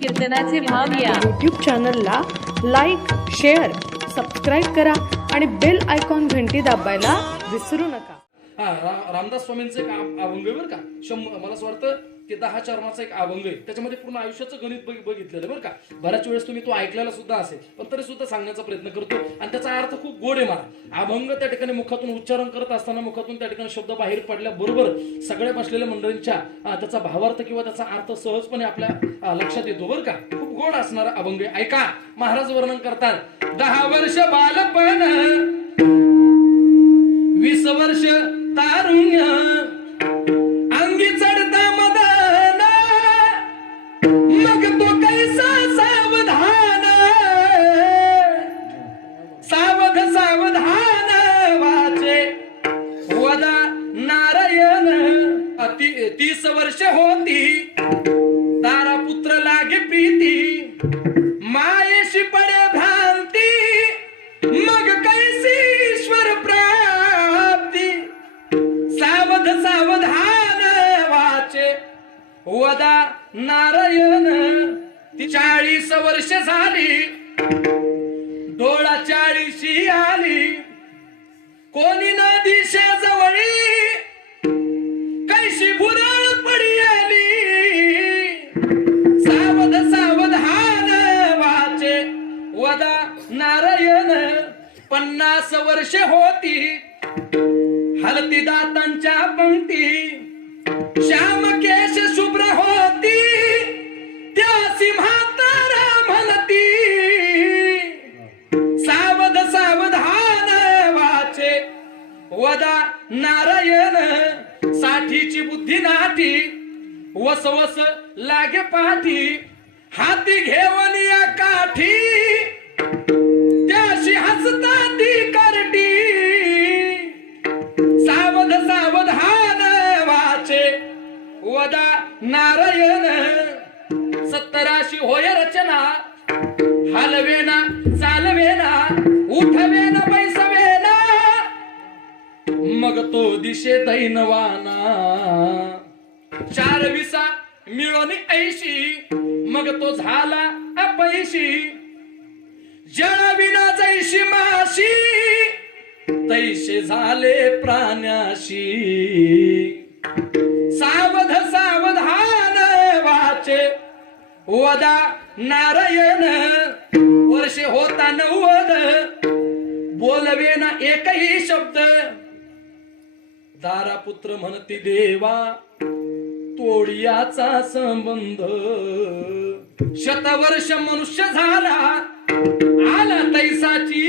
कीर्तनाचे भाव या यूट्यूब चॅनलला लाईक, शेअर, सबस्क्राईब करा आणि बेल आयकॉन घंटी दाबायला विसरू नका. रामदास स्वामींचं एक अभंग आहे बरं का. मला असं वाटतं की 10 चरणाचा एक अभंग आहे. त्याच्यामध्ये पूर्ण आयुष्याचं गणित बघितलेलं बरं का. बऱ्याच वेळेस तुम्ही तो ऐकलेला सुद्धा असेल, पण तरी सुद्धा सांगण्याचा प्रयत्न करतो. आणि त्याचा अर्थ खूप गोड आहे. मला अभंग त्या ठिकाणी मुखातून उच्चारण करत असताना मुखातून त्या ठिकाणी शब्द बाहेर पडल्याबरोबर सगळ्या बसलेल्या मंडळींच्या त्याचा भावार्थ किंवा त्याचा अर्थ सहजपणे आपल्या लक्षात येतो बरं का. खूप गोड असणारा अभंग आहे. ऐका, महाराज वर्णन करतात. 10 वर्ष बालपण, 20 वर्ष तारुण्य, अंगी चढता मदन, मग तो कैसा सावधान, सावधान वाचे वदा नारायण. 30 वर्ष होती, तारा पुत्र लागे प्रीती, मायेशी पडे भ्रांती, मग कैसी ईश्वर प्राप्ती, सावधान वाचे वदा नारायण. 40 वर्ष झाली, डोळा 40शी आली, कोणी न दिशे जवळी, कैशी भुरळ पडी आली, सावधान वाचे वदा नारायण. 50 वर्ष होती, हलती दातांच्या पंक्ती, श्याम केश शुभ्र होती, त्यासी म्हातारा म्हणती, सावधान वाचे वदा नारायण. 60ची बुद्धी नाठी, वसवस लागे पाठी, हाती घेऊन या काठी, त्याशी हसता ती करटी, सावधान वाचे वदा नारायण. 70शी होय रचना, हलवेना चालवेना, उठवेना बैसवेना, मग तो दिशे दैनवाना. 4 मिळून 80, मग तो झाला अपयशी, जळविना जैशी माशी, तैसे झाले प्राण्याशी, सावधान वाचे वदा नारायण. वर्षे होता 90, बोलवेना एकही शब्द, दारापुत्र म्हणती देवा, तोडियाचा संबंध. 100 वर्ष मनुष्य झाला, आला तैसाची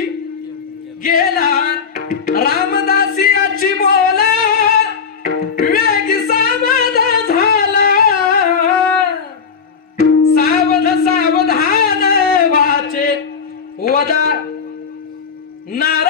गेला, रामदासियाची बोला, वेगी सावध झाला, सावधान वाचे वदा नारायण.